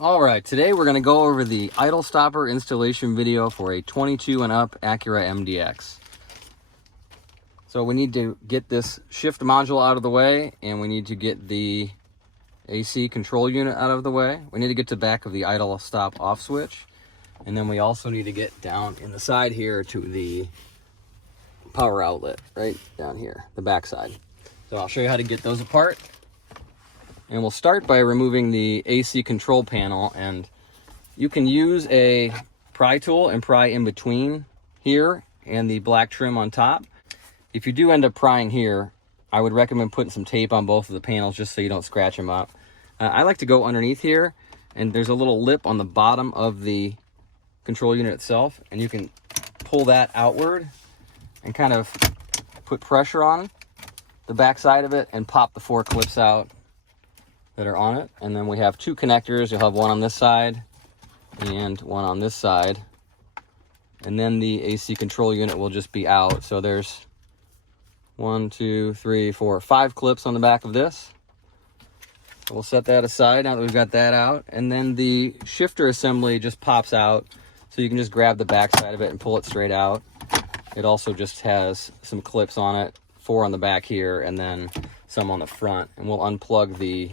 All right, today we're going to go over the Idlestopper installation video for a 22 and up Acura MDX. So we need to get this shift module out of the way, and we need to get the AC control unit out of the way. We need to get to the back of the idle stop off switch, and then we also need to get down in the side here to the power outlet right down here, the back side. So I'll show you how to get those apart. And we'll start by removing the AC control panel, and you can use a pry tool and pry in between here and the black trim on top. If you do end up prying here, I would recommend putting some tape on both of the panels just so you don't scratch them up. I like to go underneath here, and there's a little lip on the bottom of the control unit itself, and you can pull that outward and kind of put pressure on the back side of it and pop the 4 clips out that are on it. And then we have 2 connectors. You'll have one on this side and one on this side, and then the AC control unit will just be out. So there's 1, 2, 3, 4, 5 clips on the back of this. So we'll set that aside now that we've got that out. And then the shifter assembly just pops out, so you can just grab the back side of it and pull it straight out. It also just has some clips on it, 4 on the back here and then some on the front. And we'll unplug the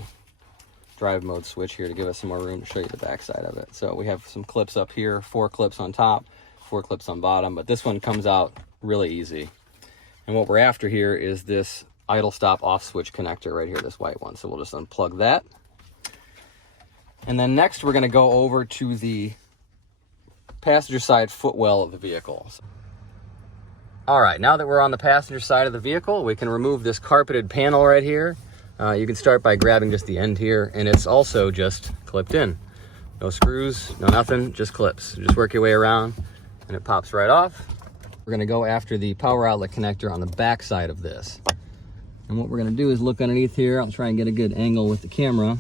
drive mode switch here to give us some more room to show you the back side of it. So we have some clips up here, 4 clips on top, 4 clips on bottom, but this one comes out really easy. And what we're after here is this idle stop off switch connector right here, this white one. So we'll just unplug that. And then next we're going to go over to the passenger side footwell of the vehicle. All right, now that we're on the passenger side of the vehicle, we can remove this carpeted panel right here. You can start by grabbing just the end here, and it's also just clipped in. No screws, no nothing, just clips. Just work your way around and it pops right off. We're gonna go after the power outlet connector on the back side of this. And what we're gonna do is look underneath here. I'll try and get a good angle with the camera.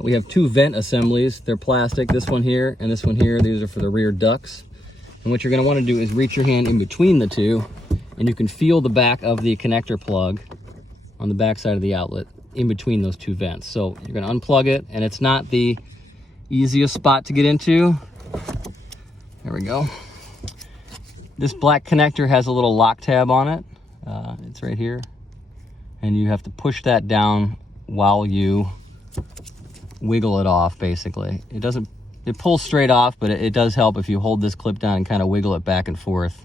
We have 2 vent assemblies. They're plastic, this one here and this one here. These are for the rear ducts. And what you're gonna wanna do is reach your hand in between the 2, and you can feel the back of the connector plug on the back side of the outlet in between those 2 vents. So you're gonna unplug it, and it's not the easiest spot to get into. There we go. This black connector has a little lock tab on it. It's right here. And you have to push that down while you wiggle it off, basically. It pulls straight off, but it does help if you hold this clip down and kind of wiggle it back and forth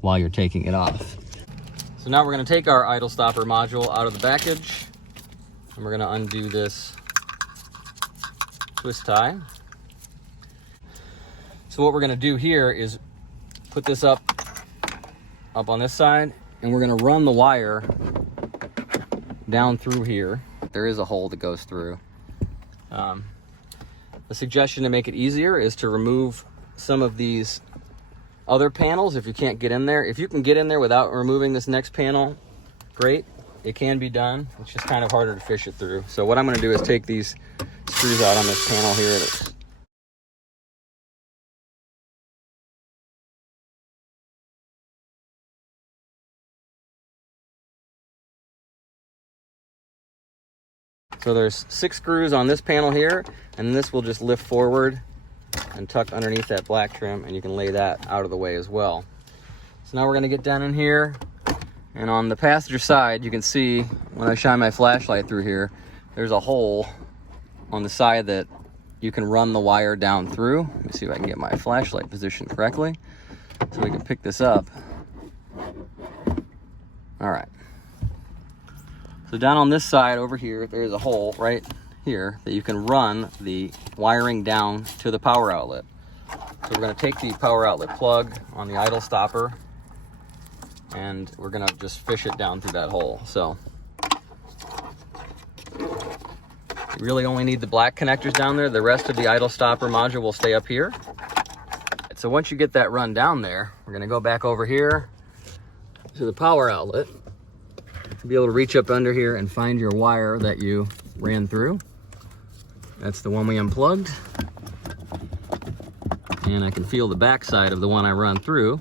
while you're taking it off. So now we're going to take our Idlestopper module out of the package, and we're going to undo this twist tie. So what we're going to do here is put this up on this side, and we're going to run the wire down through here. There is a hole that goes through. The suggestion to make it easier is to remove some of these other panels if you can't get in there. If you can get in there without removing this next panel, great. It can be done. It's just kind of harder to fish it through. So what I'm going to do is take these screws out on this panel here. So there's 6 screws on this panel here, and this will just lift forward and tuck underneath that black trim, and you can lay that out of the way as well. So now we're going to get down in here, and on the passenger side you can see when I shine my flashlight through here, there's a hole on the side that you can run the wire down through. Let me see if I can get my flashlight positioned correctly so we can pick this up. All right, so down on this side over here there's a hole right here that you can run the wiring down to the power outlet. So we're going to take the power outlet plug on the Idlestopper, and we're going to just fish it down through that hole. So you really only need the black connectors down there. The rest of the Idlestopper module will stay up here. So once you get that run down there, we're going to go back over here to the power outlet to be able to reach up under here and find your wire that you ran through. That's the one we unplugged, and I can feel the back side of the one I run through,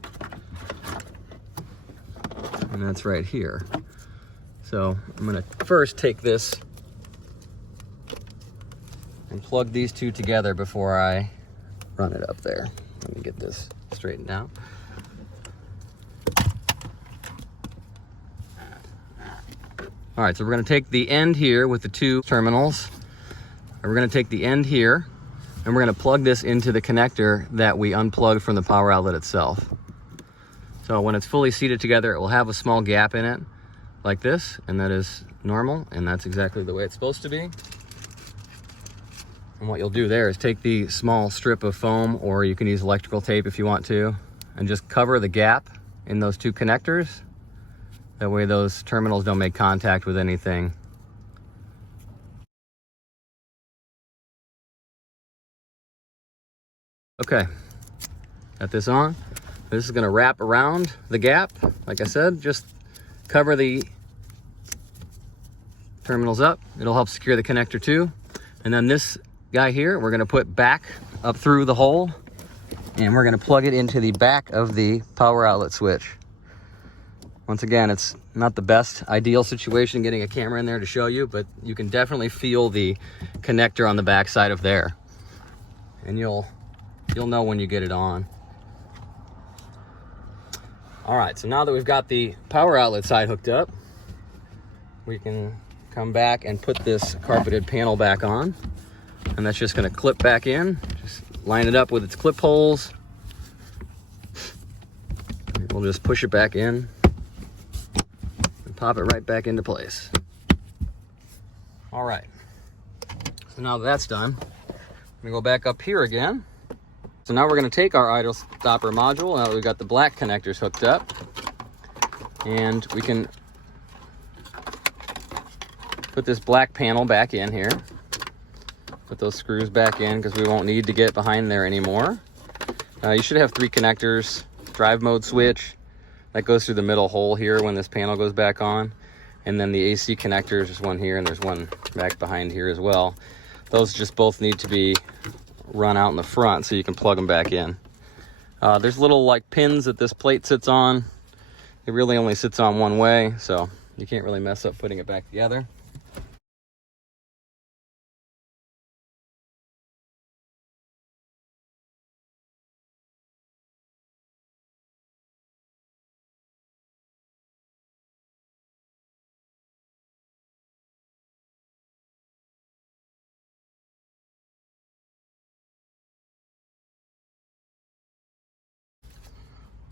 and that's right here. So I'm going to first take this and plug these two together before I run it up there. Let me get this straightened out. All right, so we're gonna take the end here with the two terminals, and we're gonna take the end here, and we're gonna plug this into the connector that we unplugged from the power outlet itself. So when it's fully seated together, it will have a small gap in it, like this, and that is normal, and that's exactly the way it's supposed to be. And what you'll do there is take the small strip of foam, or you can use electrical tape if you want to, and just cover the gap in those two connectors. That way those terminals don't make contact with anything. Okay, got this on. This is gonna wrap around the gap. Like I said, just cover the terminals up. It'll help secure the connector too. And then this guy here, we're gonna put back up through the hole, and we're gonna plug it into the back of the power outlet switch. Once again, it's not the best ideal situation getting a camera in there to show you, but you can definitely feel the connector on the back side of there. And you'll know when you get it on. All right, so now that we've got the power outlet side hooked up, we can come back and put this carpeted panel back on. And that's just gonna clip back in. Just line it up with its clip holes. We'll just push it back in. Pop it right back into place. All right, so now that that's done, I'm gonna go back up here again. So now we're gonna take our Idlestopper module, now that we've got the black connectors hooked up, and we can put this black panel back in here. Put those screws back in because we won't need to get behind there anymore. You should have 3 connectors, drive mode switch, that goes through the middle hole here when this panel goes back on. And then the AC connectors, there's one here and there's one back behind here as well. Those just both need to be run out in the front so you can plug them back in. There's little like pins that this plate sits on. It really only sits on one way, so you can't really mess up putting it back together.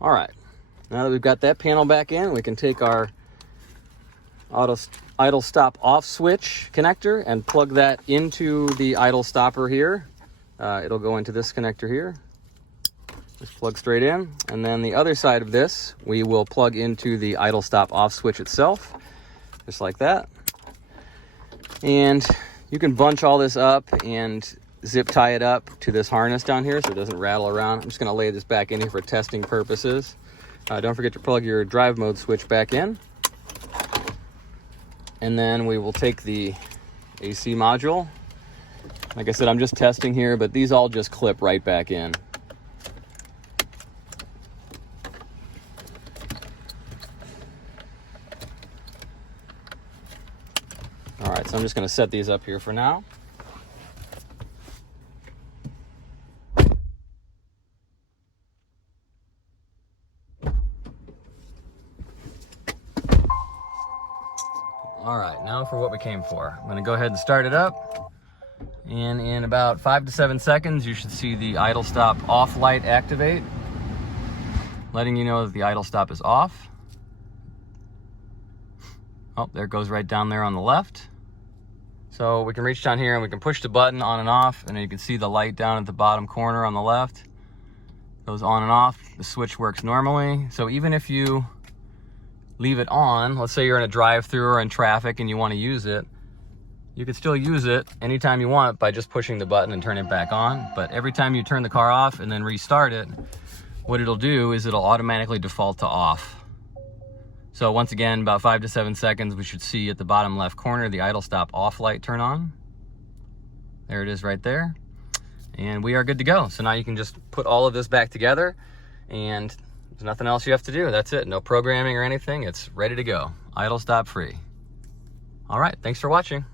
All right, now that we've got that panel back in, we can take our idle stop off switch connector and plug that into the idle stopper here. It'll go into this connector here. Just plug straight in. And then the other side of this, we will plug into the idle stop off switch itself, just like that. And you can bunch all this up and zip tie it up to this harness down here so it doesn't rattle around. I'm just gonna lay this back in here for testing purposes. Don't forget to plug your drive mode switch back in. And then we will take the AC module. Like I said, I'm just testing here, but these all just clip right back in. All right, so I'm just gonna set these up here for now. All right, now for what we came for. I'm gonna go ahead and start it up. And in about 5 to 7 seconds, you should see the idle stop off light activate, letting you know that the idle stop is off. Oh, there it goes right down there on the left. So we can reach down here and we can push the button on and off, and then you can see the light down at the bottom corner on the left. Goes on and off. The switch works normally. So even if you leave it on, let's say you're in a drive-through or in traffic and you want to use it, you can still use it anytime you want by just pushing the button and turn it back on. But every time you turn the car off and then restart it, what it'll do is it'll automatically default to off. So once again, about 5 to 7 seconds, we should see at the bottom left corner the idle stop off light turn on. There it is right there. And we are good to go. So now you can just put all of this back together, and there's nothing else you have to do. That's it. No programming or anything. It's ready to go. Idle stop free. All right. Thanks for watching.